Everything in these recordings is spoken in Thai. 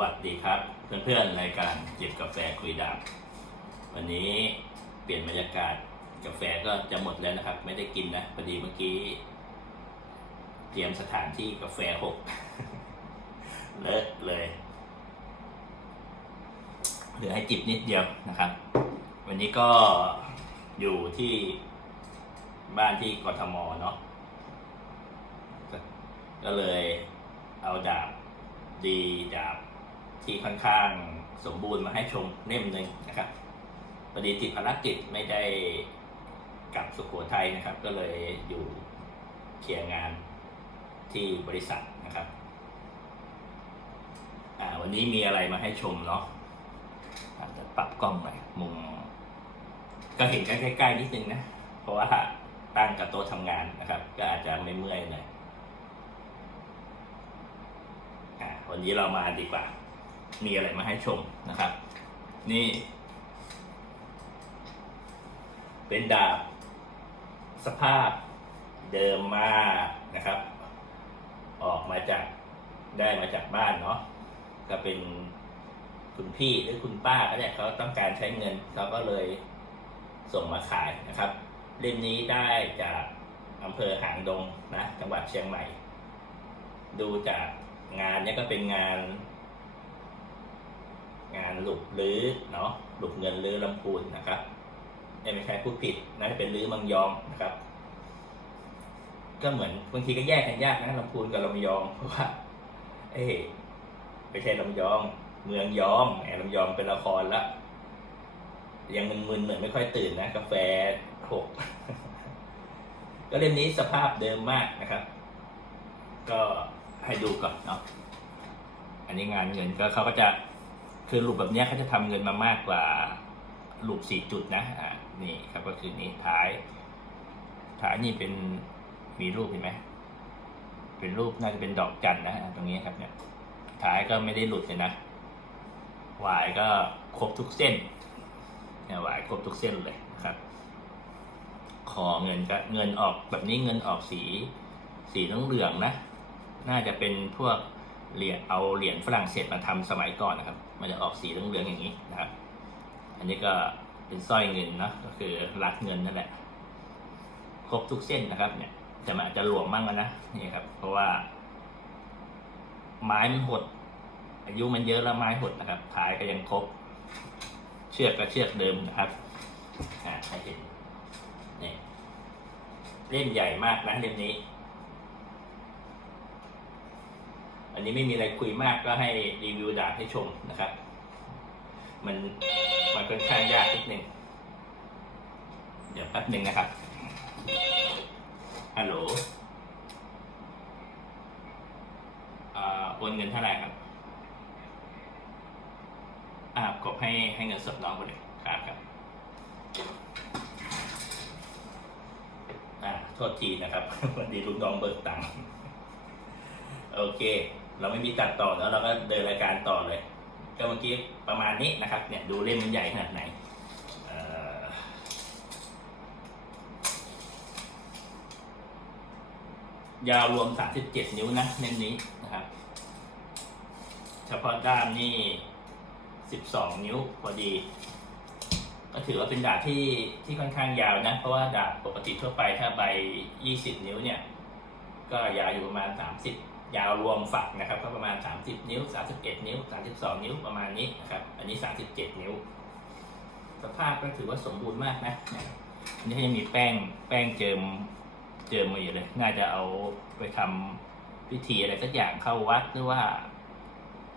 วัสดีครับ เพื่อนๆรายการจิบกาแฟคุยดาบวันนี้เปลี่ยนบรรยากาศกาแฟก็จะหมดแล้วนะครับ ไม่ได้กินนะพอดีเมื่อกี้ เตรียมสถานที่กาแฟหกเลอะเลยเหลือให้จิบนิดเดียวนะครับ วันนี้ก็อยู่ที่บ้านที่กทมเนาะก็เลยเอาดาบดีดาบ ที่ค่อนข้างสมบูรณ์มาให้ชมเล่มหนึ่งนะครับพอดีติดภารกิจไม่ได้กลับสุโขทัยนะครับ ก็เลยอยู่เคลียร์งานที่บริษัทนะครับวันนี้มีอะไรมาให้ชมเนาะอาจจะปรับกล้องหน่อยมุมก็เห็นกันใกล้ๆนิดนึงนะ เพราะว่าตั้งกับโต๊ะทำงานนะครับ ก็อาจจะไม่เมื่อยหน่อยวันนี้เรามาดีกว่า มีอะไรมาให้ชมนะครับ นี่ เป็นดาบ สภาพเดิมมากนะครับ ออกมาจากได้มาจากบ้านเนาะก็เป็นคุณพี่หรือคุณป้าก็ได้เขาต้องการใช้เงินเขาก็เลยส่งมาขายนะครับ เล่มนี้ได้จากอำเภอหางดงนะจังหวัดเชียงใหม่ ดูจากงานเนี้ยก็เป็นงาน งานหลุกลื้อเนาะหลุกเงินลื้อลำพูนนะครับไม่ใช่พูดผิดนะเป็นลื้อมังยองนะครับ ก็เหมือนบางทีก็แยกกันยากนะลำพูนกับลำยองเพราะว่าเอ้ยไม่ใช่ลำยอง เมืองยองแหมลำยองเป็นละครละยังมึนๆเหมือนไม่ค่อยตื่นนะกาแฟหกก็เล่มนี้สภาพเดิมมากนะครับ ก็ให้ดูก่อนเนาะอันนี้งานเงินก็เขาก็จะ คือรูปแบบนี้เขาจะทำเงินมามากกว่ารูปสี่จุดนะอ่านี่ครับก็คือนี้ท้ายท้ายนี่เป็นมีรูปเห็นไหมเป็นรูปน่าจะเป็นดอกจันนะตรงนี้ครับเนี่ยท้ายก็ไม่ได้หลุดเลยนะหวายก็ครบทุกเส้นเนี่ยหวายครบทุกเส้นเลยนะครับคอเงินก็เงินออกแบบนี้เงินออกสี สีเหลืองนะ น่าจะเป็นพวก เหรียญเอาเหรียญฝรั่งเศสมาทำสมัยก่อนนะครับ มันจะออกสีเหลืองๆอย่างนี้นะครับ อันนี้ก็เป็นสร้อยเงินนะก็คือรัดเงินนั่นแหละ ครบทุกเส้นนะครับ เนี่ยแต่มันอาจจะหลวมมั่งนะนี่ครับ เพราะว่า ไม้มันหด อายุมันเยอะแล้วไม้หดนะครับท้ายก็ยังครบ เชือกก็เชือกเดิมนะครับอ่าให้เห็นนี่เล่มใหญ่มากนะเล่มนี้ อันนี้ไม่มีอะไรคุยมากก็ให้รีวิวดาบให้ชมนะครับ มันมันค่อนข้างยากนิดนึงเดี๋ยวแป๊บหนึ่งนะครับฮัลโหลอ่าโอนเงินเท่าไหร่ครับอ่ากบให้ให้เงินสดน้องไปเลยครับครับอ่าโทษทีนะครับวันนี้ลุงน้องเบิกตังค์โอเค เราไม่มีตัดต่อแล้วเราก็เดินรายการต่อเลย ก็เมื่อกี้ประมาณนี้นะครับเนี่ยดูเล่มมันใหญ่ขนาดไหนยาวรวม 37 นิ้วนะเล่มนี้นะครับ เฉพาะด้ามนี่ 12 นิ้วพอดี ก็ถือว่าเป็นดาบที่ที่ค่อนข้างยาวนะ เพราะว่าดาบปกติทั่วไปถ้าใบ 20 นิ้วเนี่ย ก็ยาวอยู่ประมาณ 30 ยาวรวมฝักนะครับก็ประมาณ 30 นิ้ว 31 นิ้ว 32 นิ้วประมาณนี้นะครับ อันนี้ 37 นิ้ว สภาพก็ถือว่าสมบูรณ์มากนะอันนี้ยังมีแป้งแป้งเจิมเจิมมาอยู่เลย น่าจะเอาไปทำพิธีอะไรสักอย่างเข้าวัดหรือว่า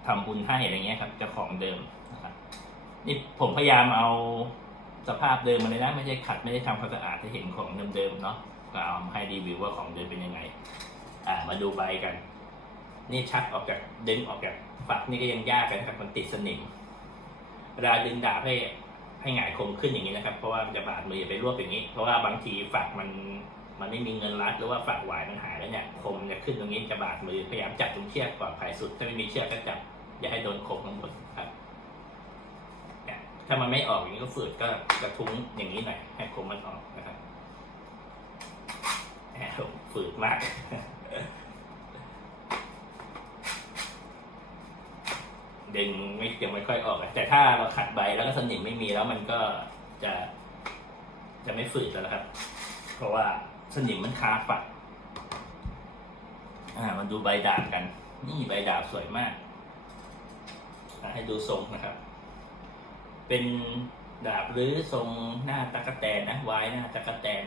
ทำบุญให้อะไรเงี้ยครับเจ้าของเดิมนะครับนี่ผมพยายามเอาสภาพเดิมมาเลยนะไม่ใช่ขัดไม่ได้ทำความสะอาดให้เห็นของเดิมๆเนาะก็เอามาให้รีวิวว่าของเดิมเป็นยังไง อ่ามาดูใบกัน นี่ชักออกจากดึงออกจากฝักนี่ก็ยังยากกันครับมันติดสนิมเวลาดึงดาบให้ให้หงายคมขึ้นอย่างนี้นะครับ เพราะว่ามันจะบาดมืออย่าไปรวบอย่างนี้ เพราะว่าบางทีฝักมันมันไม่มีเงินรัดหรือว่าฝักหวายมันหายแล้วเนี่ยคมจะขึ้นตรงนี้จะบาดมือพยายามจับตรงเชือกปลอดภัยสุด ถ้าไม่มีเชือกก็จับอย่าให้โดนคมข้างบนครับถ้ามันไม่ออกอย่างนี้ก็ฝืดก็กระทุ้งอย่างนี้หน่อยให้คมมันออกนะครับแหมฝืดมาก เดึงไม่ยังไม่ค่อยออกแต่ถ้าเราขัดใบแล้วก็สนิมไม่มีแล้วมันก็จะ จะไม่ฝืดแล้วครับ เพราะว่าสนิมมันคาฝักอ่ามันดูใบดาบกัน นี่ใบดาบสวยมากให้ดูทรงนะครับ เป็นดาบหรือทรงหน้าตะกะแตนนะวายหน้าตะกะแตน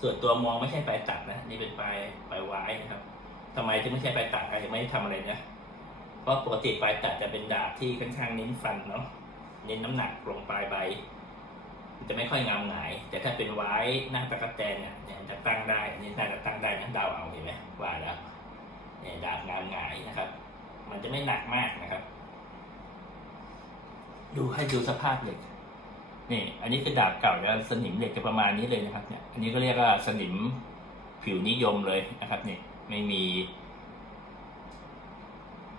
ส่วนตัวมองไม่ใช่ปลายตัดนะ นี่เป็นปลายปลายวายนะครับทำไมถึงไม่ใช่ปลายตัดอาจจะไม่ได้ทำอะไรนะ ราะปกติปลายตัดจะเป็นดาบที่ค่อนข้างเน้นฟันเนาะเน้นน้ำหนักลงปลายใบจะไม่ค่อยงามหงาย แต่ถ้าเป็นไว้หน้าตะกะแตนเนี่ยเนี่ยจะตั้งได้อันนี้น่าจะตั้งได้นะเดาเอาเห็นไหมว่าแล้วเนี่ยดาบงามหงายนะครับ มันจะไม่หนักมากนะครับ ดูให้ดูสภาพเหล็กนี่ อันนี้คือดาบเก่าแล้วสนิมเหล็กจะประมาณนี้เลยนะครับ เนี่ย อันนี้ก็เรียกว่าสนิมผิวนิยมเลยนะครับ เนี่ยไม่มี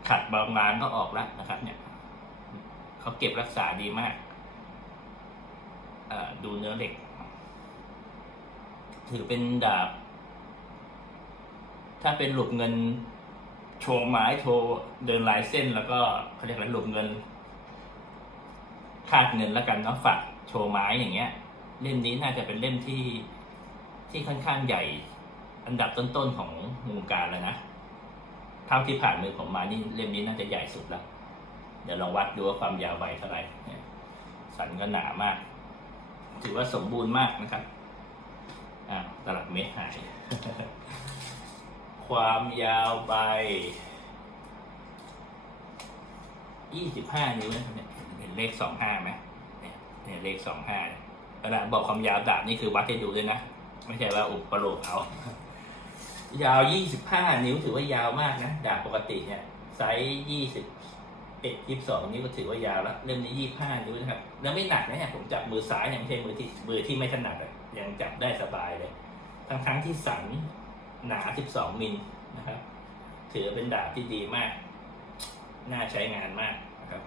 ขัดบางงานก็ออกแล้วนะครับ เนี่ยเขาเก็บรักษาดีมากดูเนื้อเหล็ก ถือเป็นดาบ ถ้าเป็นหลุมเงินโชว์ไม้โชว์เดินลายเส้นแล้วก็เขาเรียกอะไรหลุมเงินคาดเงินแล้วกันเนาะฝักโชว์ไม้อย่างเงี้ย เล่มนี้น่าจะเป็นเล่มที่ที่ค่อนข้างใหญ่ อันดับต้นๆของวงการแล้วนะ เท่าที่ผ่านมือผมมานี่เล่มนี้น่าจะใหญ่สุดแล้ว เดี๋ยวลองวัดดูว่าความยาวใบเท่าไหร่เนี่ยสันก็หนามาก ถือว่าสมบูรณ์มากนะครับอ่าตลับเมตรหาย ความยาวใบยี่สิบห้านิ้วนะครับเนี่ยเห็นเลขสองห้าไหมเนี่ยเนี่ยเลขสองห้าเวลาบอกความยาวดาบนี่คือวัดให้ดูด้วยนะ ไม่ใช่ว่าอุปโลกเอา ยาวยี่สิบห้านิ้วถือว่ายาวมากนะดาบปกติเนี่ยไซส์ยี่สิบเอ็ดยี่สิบสองนิ้วก็ถือว่ายาวแล้วเล่มนี้ยี่ห้านิ้วนะครับ แล้วไม่หนักนะเนี่ยผมจับมือซ้ายเนี่ยไม่ใช่มือที่มือที่ไม่ถนัดอะยังจับได้สบายเลย ทั้งทั้งที่สันหนาสิบสองมิลนะครับ ถือเป็นดาบที่ดีมาก น่าใช้งานมากนะครับ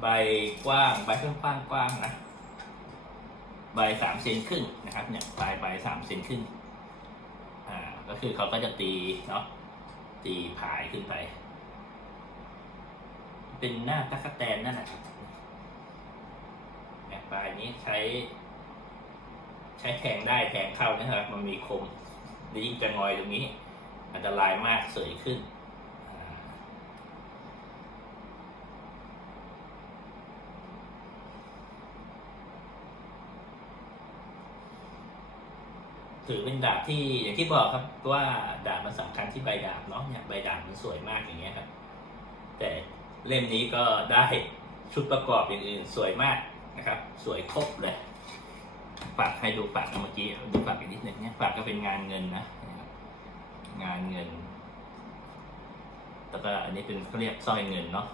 ใบกว้างใบเครื่องกว้างกว้างนะ ใบสามเซนครึ่งนะครับ เนี่ยปลายใบสามเซนครึ่งอ่าก็คือเขาก็จะตีเนาะตีผายขึ้นไป เป็นหน้าตะกะแตนนั่นแหละครับเนี่ยปลายนี้ใช้ ใช้แทงได้แทงเข้านะครับ มันมีคมหรือยิ่งจะงอยตรงนี้ อันตรายมากเสยขึ้นอ่า ถือเป็นดาบที่อย่างที่บอกครับว่าดาบมันสำคัญที่ใบดาบเนาะเนี่ยใบดาบมันสวยมากอย่างเงี้ยครับ แต่เล่มนี้ก็ได้ชุดประกอบอย่างอื่นสวยมากนะครับ สวยครบเลยฝากให้ดูฝากเมื่อกี้ดูฝากอีกนิดนึงเนี่ยฝากก็เป็นงานเงินนะงานเงินแล้วก็อันนี้เป็นเขาเรียกสร้อยเงินเนาะ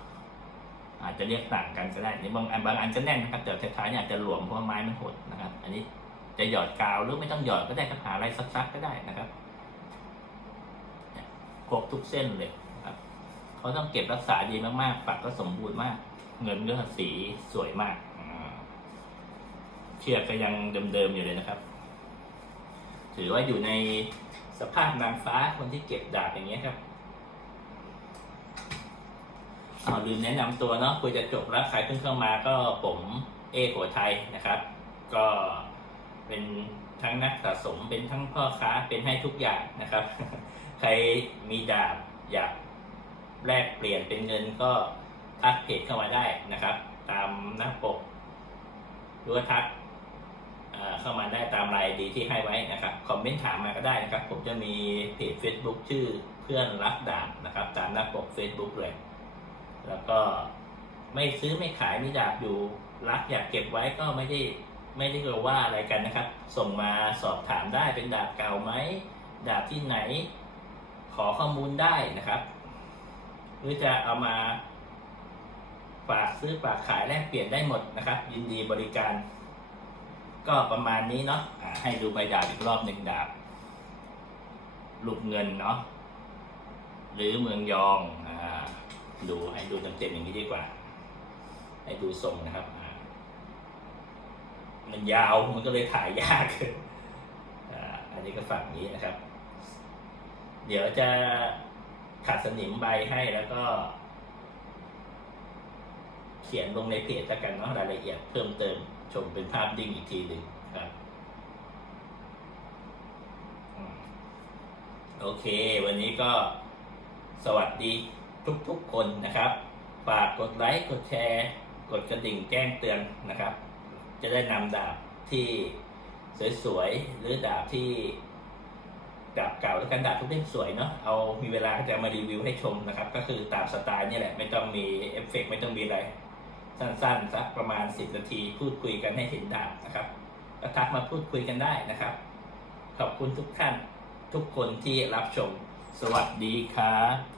อาจจะเรียกต่างกันก็ได้นี่บางอันบางอันจะแน่นนะครับแต่ท้ายๆเนี่ยอาจจะหลวมเพราะว่าไม้มันหดนะครับ อันนี้ จะหยอดกาวหรือไม่ต้องหยอดก็ได้ครับหาอะไรซักๆก็ได้นะครับครบทุกเส้นเลยนะครับเขาต้องเก็บรักษาดีมากๆ ปักก็สมบูรณ์มาก เงินก็สีสวยมากเชือกก็ยังเดิมๆอยู่เลยนะครับ ถือว่าอยู่ในสภาพนางฟ้าคนที่เก็บดาบอย่างเงี้ยครับเอาลืมแนะนำตัวเนาะคุยจะจบแล้วใครเพิ่งเข้ามาก็ผมเอโกไทยนะครับ ก็ เป็นทั้งนักสะสมเป็นทั้งพ่อค้าเป็นให้ทุกอย่างนะครับ ใครมีดาบอยากแลกเปลี่ยนเป็นเงินก็ทักเพจเข้ามาได้นะครับ ตามหน้าปกหรือว่าทักเอ่อเข้ามาได้ตามรายดีที่ให้ไว้นะครับ คอมเมนต์ถามมาก็ได้นะครับ ผมจะมีเพจ Facebook ชื่อเพื่อนรักดาบนะครับ ตามหน้าปก Facebook เลย แล้วก็ไม่ซื้อไม่ขายมีดาบอยู่รักอยากเก็บไว้ก็ไม่ได้ ไม่ได้กว่าอะไรกันนะครับ ส่งมาสอบถามได้เป็นดาบเก่าไหมดาบที่ไหน ขอข้อมูลได้นะครับ หรือจะเอามาฝากซื้อฝากขายแลกเปลี่ยนได้หมดนะครับ ยินดีบริการ ก็ประมาณนี้เนาะอ่าให้ดูใบดาบอีกรอบหนึ่งดาบลูกเงินเนาะหรือเมืองยองอ่าดูให้ดูเต็มๆอย่างนี้ดีกว่า ให้ดูทรงนะครับอ่า มันยาวมันก็เลยถ่ายยากอ่าอันนี้ก็ฝั่งนี้นะครับ เดี๋ยวจะขัดสนิมใบให้แล้วก็ เขียนลงในเพจแล้วกันเนาะรายละเอียดเพิ่มเติมชมเป็นภาพดิ่งอีกทีหนึ่งครับโอเค วันนี้ก็สวัสดีทุกๆคนนะครับ ฝากกดไลค์ กดแชร์ กดกระดิ่งแจ้งเตือนนะครับ จะได้นำดาบที่สวยๆ หรือดาบที่ดาบเก่าแล้วกันดาบทุกเล่มสวยเนาะเอามีเวลาจะมารีวิวให้ชมนะครับ ก็คือตามสไตล์นี่แหละ ไม่ต้องมีเอฟเฟกต์ไม่ต้องมีอะไร สั้นๆสักประมาณ 10 นาที พูดคุยกันให้เห็นดาบนะครับก็ทักมาพูดคุยกันได้นะครับ ขอบคุณทุกท่านทุกคนที่รับชม สวัสดีครับ